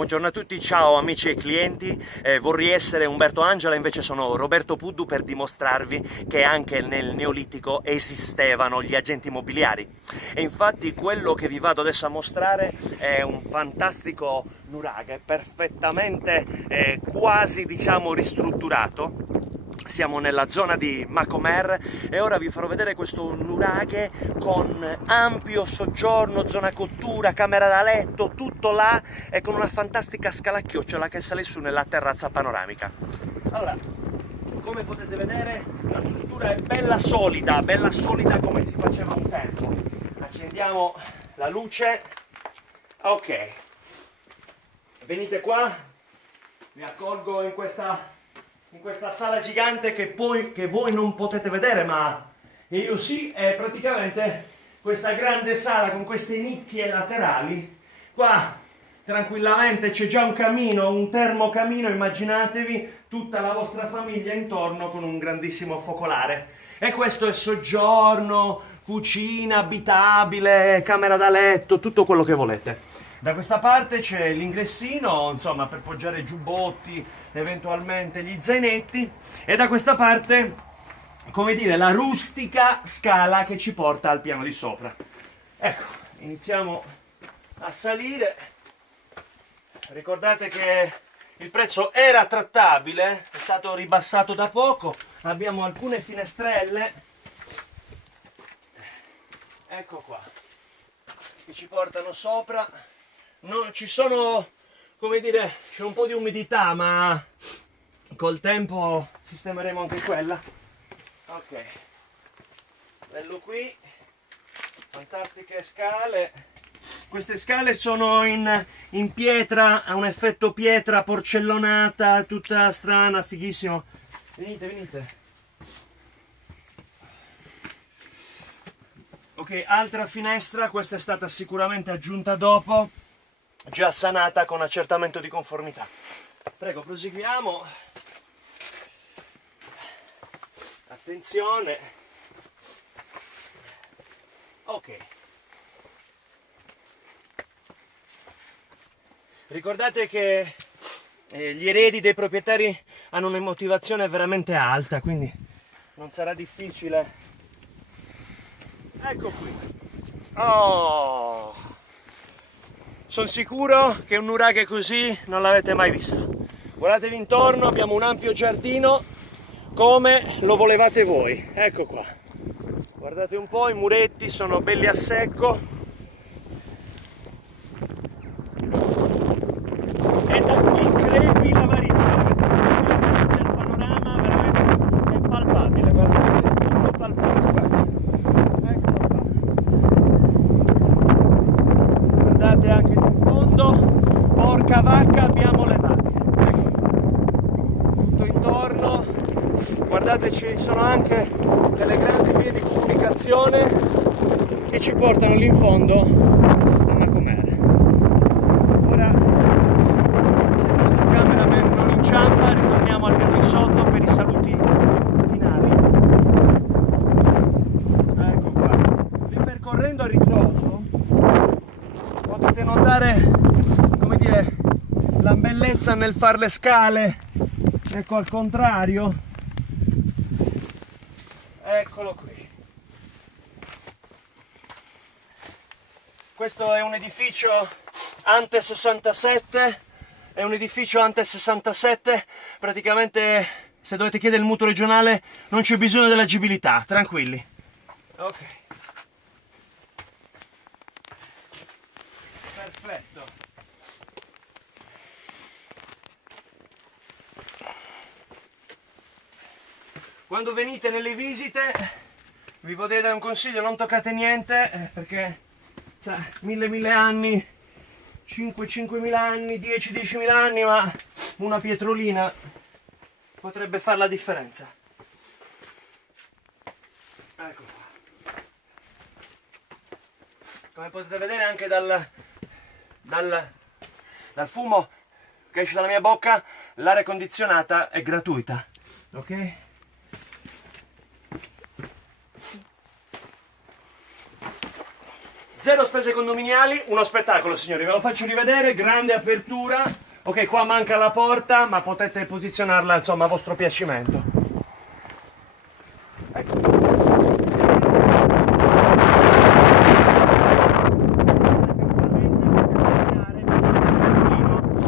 Buongiorno a tutti, ciao amici e clienti, vorrei essere Umberto Angela, invece sono Roberto Puddu per dimostrarvi che anche nel Neolitico esistevano gli agenti immobiliari. E infatti quello che vi vado adesso a mostrare è un fantastico nuraghe, perfettamente quasi diciamo ristrutturato. Siamo nella zona di Macomer e ora vi farò vedere questo nuraghe con ampio soggiorno, zona cottura, camera da letto, tutto là e con una fantastica scala a chiocciola che sale su nella terrazza panoramica. Allora, come potete vedere la struttura è bella solida come si faceva un tempo. Accendiamo la luce, ok, venite qua, vi accolgo in questa sala gigante che voi non potete vedere, ma io sì, è praticamente questa grande sala con queste nicchie laterali. Qua tranquillamente c'è già un camino, un termocamino, immaginatevi tutta la vostra famiglia intorno con un grandissimo focolare. E questo è soggiorno, cucina abitabile, camera da letto, tutto quello che volete. Da questa parte c'è l'ingressino, insomma, per poggiare giubbotti, eventualmente gli zainetti, e da questa parte, come dire, la rustica scala che ci porta al piano di sopra. Ecco, iniziamo a salire. Ricordate che il prezzo era trattabile, è stato ribassato da poco, abbiamo alcune finestrelle, ecco qua, che ci portano sopra. Non ci sono, come dire, c'è un po' di umidità, ma col tempo sistemeremo anche quella. Ok, bello qui, fantastiche scale. Queste scale sono in pietra, ha un effetto pietra porcellonata, tutta strana, fighissimo. Venite, venite. Ok, altra finestra, questa è stata sicuramente aggiunta dopo, già sanata con accertamento di conformità. Prego, proseguiamo. Attenzione. Ok. Ricordate che gli eredi dei proprietari hanno una motivazione veramente alta, quindi non sarà difficile. Ecco qui. Oh! Sono sicuro che un nuraghe così non l'avete mai visto. Guardatevi intorno, abbiamo un ampio giardino come lo volevate voi. Ecco qua. Guardate un po', i muretti sono belli a secco. E da qui crepi l'avarizia, ragazzi. Crepi l'avarizia, il panorama veramente è palpabile. Guardate, è tutto palpabile. Guardate. Eccolo qua. Guardate anche in fondo, porca vacca, abbiamo le vacche. Ecco. Tutto intorno, guardate, ci sono anche delle grandi vie di comunicazione che ci portano lì in fondo a Macomer. Ora, se il nostro cameraman non inciampa, ritorniamo al piano di sotto per i saluti finali. Ecco qua. Ripercorrendo a ritroso, potete notare, come dire, la bellezza nel fare le scale, ecco, al contrario, eccolo qui. Questo è un edificio ante 67, è un edificio ante 67, praticamente se dovete chiedere il mutuo regionale non c'è bisogno dell'agibilità, tranquilli. Ok. Perfetto. Quando venite nelle visite vi potete dare un consiglio: non toccate niente, perché cioè, 1000 anni, 5.000 anni, 10.000 anni, ma una pietrolina potrebbe fare la differenza. Ecco qua. Come potete vedere anche dal fumo che esce dalla mia bocca, l'aria condizionata è gratuita, ok? Zero spese condominiali, uno spettacolo signori, ve lo faccio rivedere, grande apertura. Ok, qua manca la porta, ma potete posizionarla insomma a vostro piacimento. Ecco.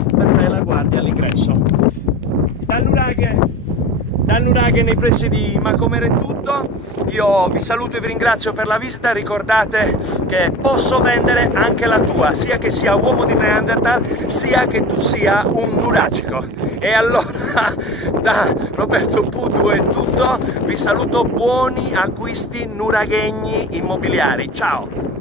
Per fare la guardia all'ingresso. Dal Nuraghe nei pressi di Macomer è tutto. Io vi saluto e vi ringrazio per la visita. Ricordate che posso vendere anche la tua, sia che sia uomo di Neanderthal, sia che tu sia un nuragico. E allora da Roberto Puddu è tutto. Vi saluto, buoni acquisti nuraghegni immobiliari. Ciao!